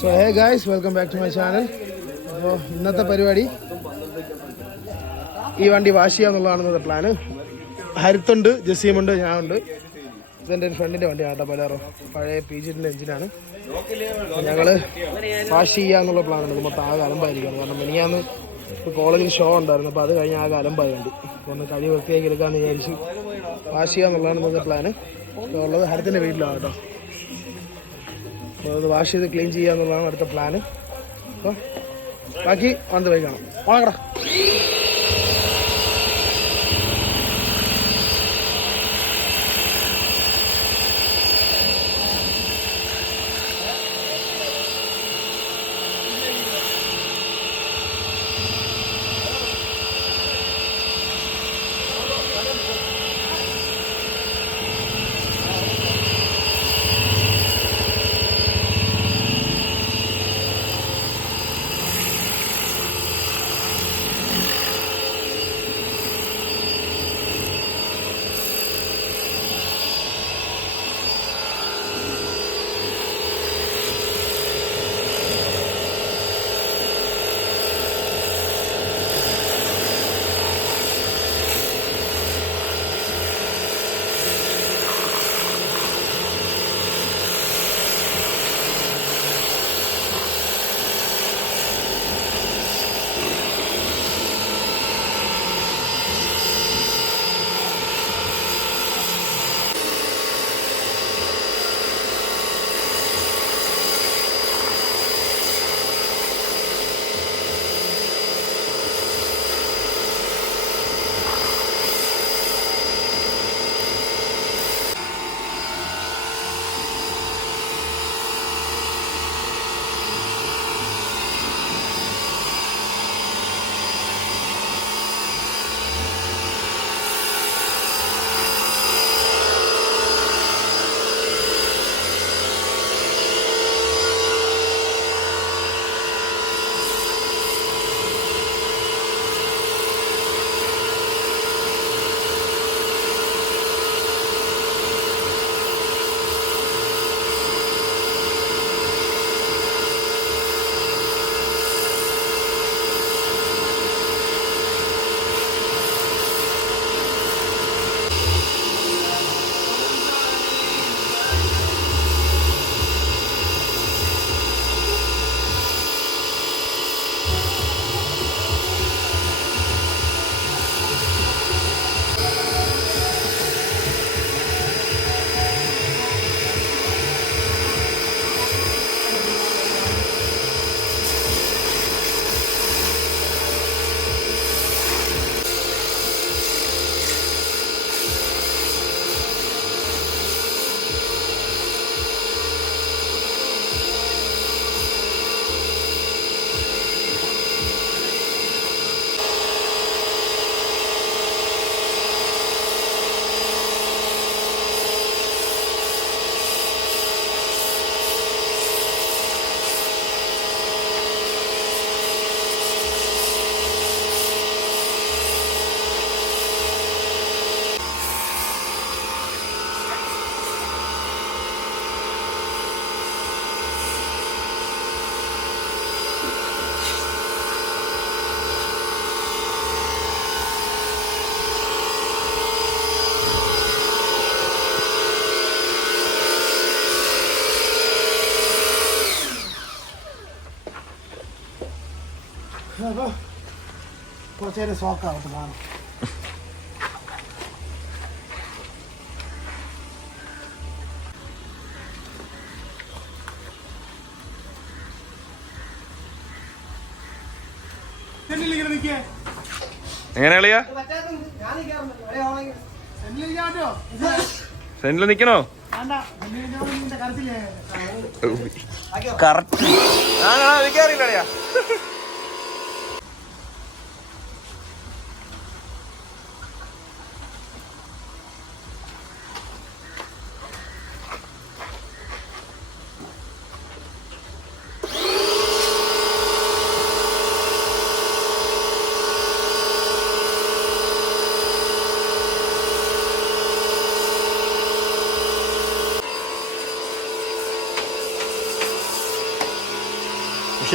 So hey guys, welcome back to my channel. അപ്പോൾ ഇന്നത്തെ പരിപാടി ഈ വണ്ടി വാഷ് ചെയ്യാന്നുള്ളതാണ് ഇന്നത്തെ പ്ലാന്. ഹരിത്തുണ്ട്, ജസീമുണ്ട്, ഞാനുണ്ട്. ഇതെൻ്റെ ഒരു ഫ്രണ്ടിൻ്റെ വണ്ടിയാണ് കേട്ടോ, ബലേറോ. പഴയ PG-ൻ്റെ എഞ്ചിനാണ്. ഞങ്ങൾ വാഷ് ചെയ്യാന്നുള്ള പ്ലാനുണ്ട്. മൊത്തം ആകെ അലമ്പായിരിക്കണം. കാരണം മിനിയാന്ന് കോളേജിൽ ഷോ ഉണ്ടായിരുന്നു. അപ്പോൾ അത് കഴിഞ്ഞ് ആകെ അലമ്പായി വണ്ടി. അപ്പോൾ ഒന്ന് കഴി വൃത്തിയാക്കി എടുക്കാമെന്ന് വിചാരിച്ച് വാഷ് ചെയ്യാന്നുള്ളതാണ് ഇന്നത്തെ പ്ലാന്. അപ്പോൾ ഉള്ളത് ഹരിത്തിൻ്റെ വീട്ടിലാണ് കേട്ടോ. അപ്പോൾ അത് വാഷ് ചെയ്ത് ക്ലീൻ ചെയ്യാന്നുള്ളതാണ് അടുത്ത പ്ലാന്. അപ്പോൾ ബാക്കി വന്ന് പോയി കാണാം. വാങ്ങടാ. അപ്പോൾ കുറച്ച് നേരം സോക്കാവട്ടെ സാധനം. എങ്ങനെ കളിയാ? ഫ്രണ്ടില് നിക്കണോ? കറക്റ്റ് എനിക്കറിയില്ലടിയാ.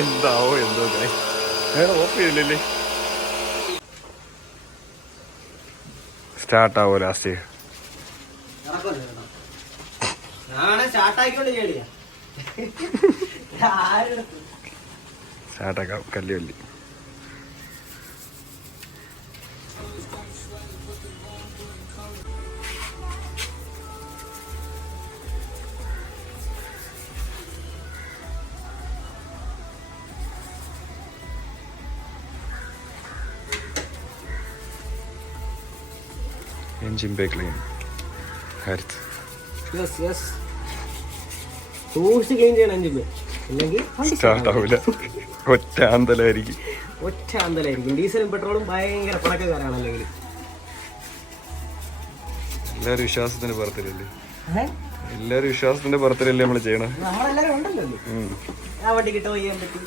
എന്താവോ എന്തോ വേറെ ഓഫ് ചെയ്തില്ലേ. സ്റ്റാർട്ടാവോ ലാസ്റ്റ് സ്റ്റാർട്ടാക്കാം. കല്ലി വല്ലി എൻജിൻ ബേ ക്ലീൻ ഹരിത്. സൂക്ഷിച്ച് ക്ലീൻ ചെയ്യണം എഞ്ചിൻ, ഇല്ലെങ്കിൽ സ്റ്റാർട്ട് ആവില്ല. ഒറ്റ ആന്തലായിരിക്കും. ഡീസലും പെട്രോളും ഭയങ്കര പണക്കാരാണ്. അല്ലെങ്കിൽ എല്ലാരും വിശ്വാസത്തിന്റെ പുറത്തിലല്ലേ, എല്ലാരും വിശ്വാസത്തിന്റെ പുറത്തിലല്ലേ നമ്മള് ചെയ്യണം. നമ്മളെല്ലാരും ഉണ്ടല്ലോ ആ വണ്ടി കിട്ടോ ചെയ്യാൻ പറ്റും.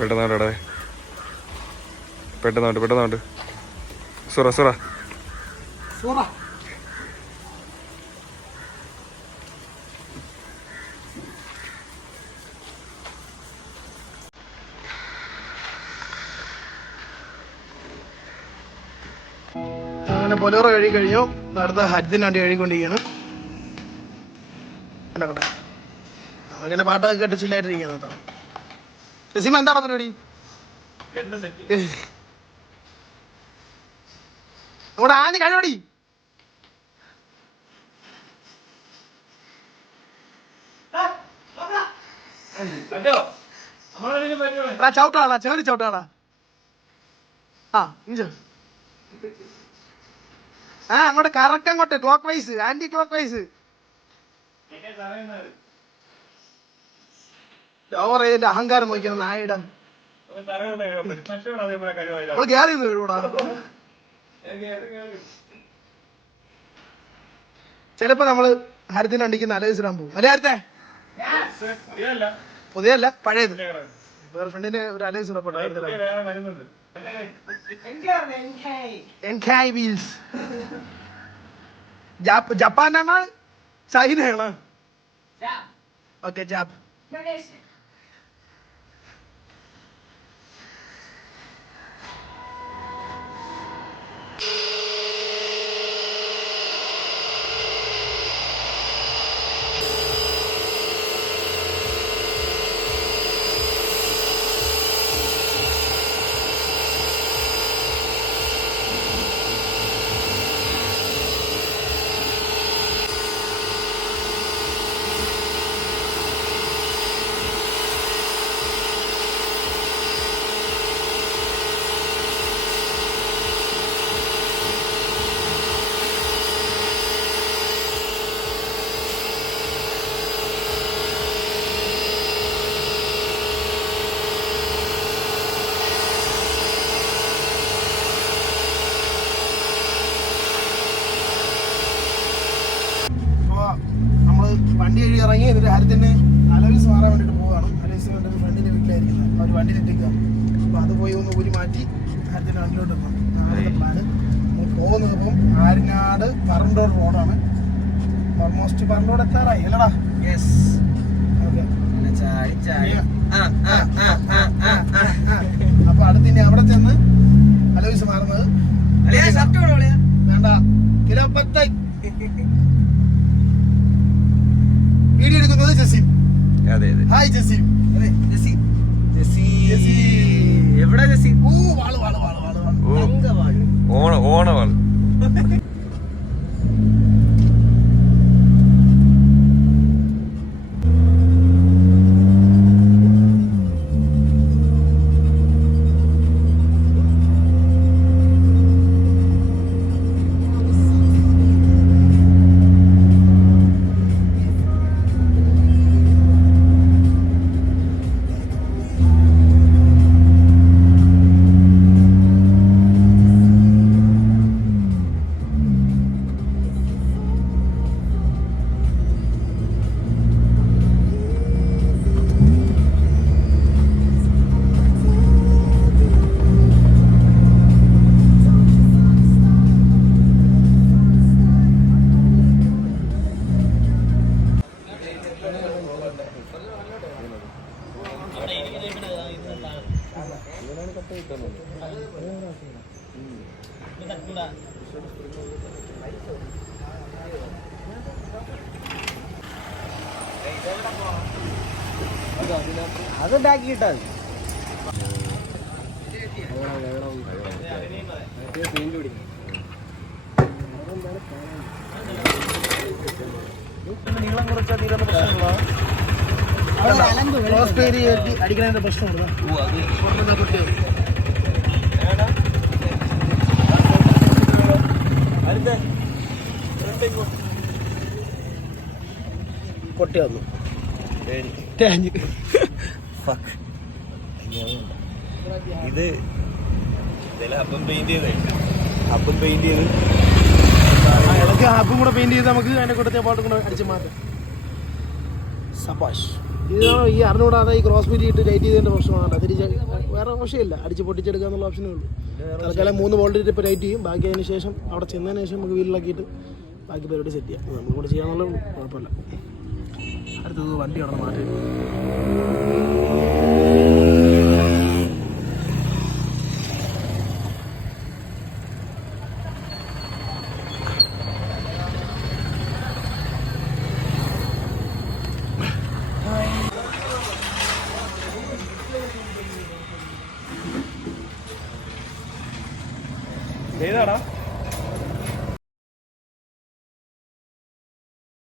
പെട്ടെന്നോട്ടെ പെട്ടെന്നോട്ട് സുറ അങ്ങനെ ബൊലേറോ കഴുകി കഴിഞ്ഞു. അടുത്ത ഹരിത്തിന് വേണ്ടി കഴുകിക്കൊണ്ടിരിക്കുകയാണ്. അങ്ങനെ പാട്ടൊക്കെ കേട്ട് ചില്ലായിട്ടിരിക്കുകയാണ് കേട്ടോ. ജസീമ എന്താണ് പരിപാടി? നമ്മുടെ ആദ്യ കഴിവടി ചവിട്ടാടാ, ചെറിയ ചവിട്ടാടാ. അങ്ങോട്ട് കറക്റ്റ്, അങ്ങോട്ട് clockwise, anti clockwise. Over ചെയ്തിന്റെ അഹങ്കാരം നോക്കിയാണ് നായിട. ഗ്യാരി വീഴൂടാ. ചിലപ്പോ നമ്മള് ഹരിത്തിന് അണ്ടിക്കുന്ന അലവിസിടാൻ പോകും. അല്ലേ ഹരിത്തെ? പുതിയല്ല, പഴയത്. വേറെ ഫ്രണ്ടിന് ഒരു അലവിസ് ഇടപെട്ടു. ജപ്പാനാണ് ചൈനയാണ്? ഓക്കെ, ജാപ്പ്. വണ്ടി വഴി ഇറങ്ങി എന്നിട്ട് ഹരിത്തിന് അലവിസ് മാറാൻ വേണ്ടിയിട്ട് പോവുകയാണ്. അലവിസ് വേണ്ടി ഫ്രണ്ടിന്റെ വീട്ടിലായിരിക്കുന്നത്. അവർ വണ്ടി തെറ്റിക്കുക. അപ്പൊ അത് പോയി ഒന്ന് ഊരി മാറ്റി ഹരിത്തിന്റെ വണ്ടിയിലോട്ട് ഇടണം. നാളത്തെ പ്ലാന്. നമ്മൾ പോകുന്നത് ഇപ്പം ആര്യനാട് പറണ്ടോട് റോഡാണ്. ഓൾമോസ്റ്റ് പറണ്ടോട് എത്താറായി അല്ലടാ? ഓക്കെ. അപ്പൊ അടുത്തിനി അവിടെ ചെന്ന് അലവിസ് മാറുന്നത് വേണ്ട. കിലോ 10 വീഡിയോ എടുക്കുന്നത് ജസീം. ഹായ് ജസീം. എവിടെ ജസീം? ഓണവാള്. അത് ബാക്കി കിട്ടാൻ നീളം കുറച്ചാൽ തീരുന്ന പ്രശ്നമുള്ളതാണ്. ക്രോസ് പേര് അടിക്കുന്നതിന്റെ പ്രശ്നമുള്ള പൊട്ടി വന്നു. ഇത് അപ്പം പെയിന്റ് ചെയ്ത് ഇളക്കി ഹബും കൂടെ പെയിന്റ് ചെയ്ത് നമുക്ക് അതിന്റെ കൂട്ടത്തെ പാട്ടും കൂടെ അടിച്ച് മാറ്റാം. സബാഷ്. ഇത് ഈ അറിഞ്ഞുകൂടാതെ ഈ ക്രോസ് പീരി ഇട്ട് ടൈറ്റ് ചെയ്തതിന്റെ പ്രശ്നമാണ്. തിരിച്ച് വേറെ ഓപ്ഷനില്ല, അടിച്ച് പൊട്ടിച്ചെടുക്കുക എന്നുള്ള ഓപ്ഷനേ ഉള്ളൂ. തൽക്കാലം 3 വോൾട്ടിട്ട് ഇപ്പോൾ ടൈറ്റ് ചെയ്യും. ബാക്കി അതിന് ശേഷം അവിടെ ചെന്നതിന് ശേഷം നമുക്ക് വീലിലാക്കിയിട്ട് ബാക്കി പരിപാടി സെറ്റ് ചെയ്യാം. നമ്മൾ കൂടെ ചെയ്യാന്നുള്ള കുഴപ്പമില്ല. അടുത്തത് വണ്ടി അവിടെ മാറ്റി. ഏതാടാ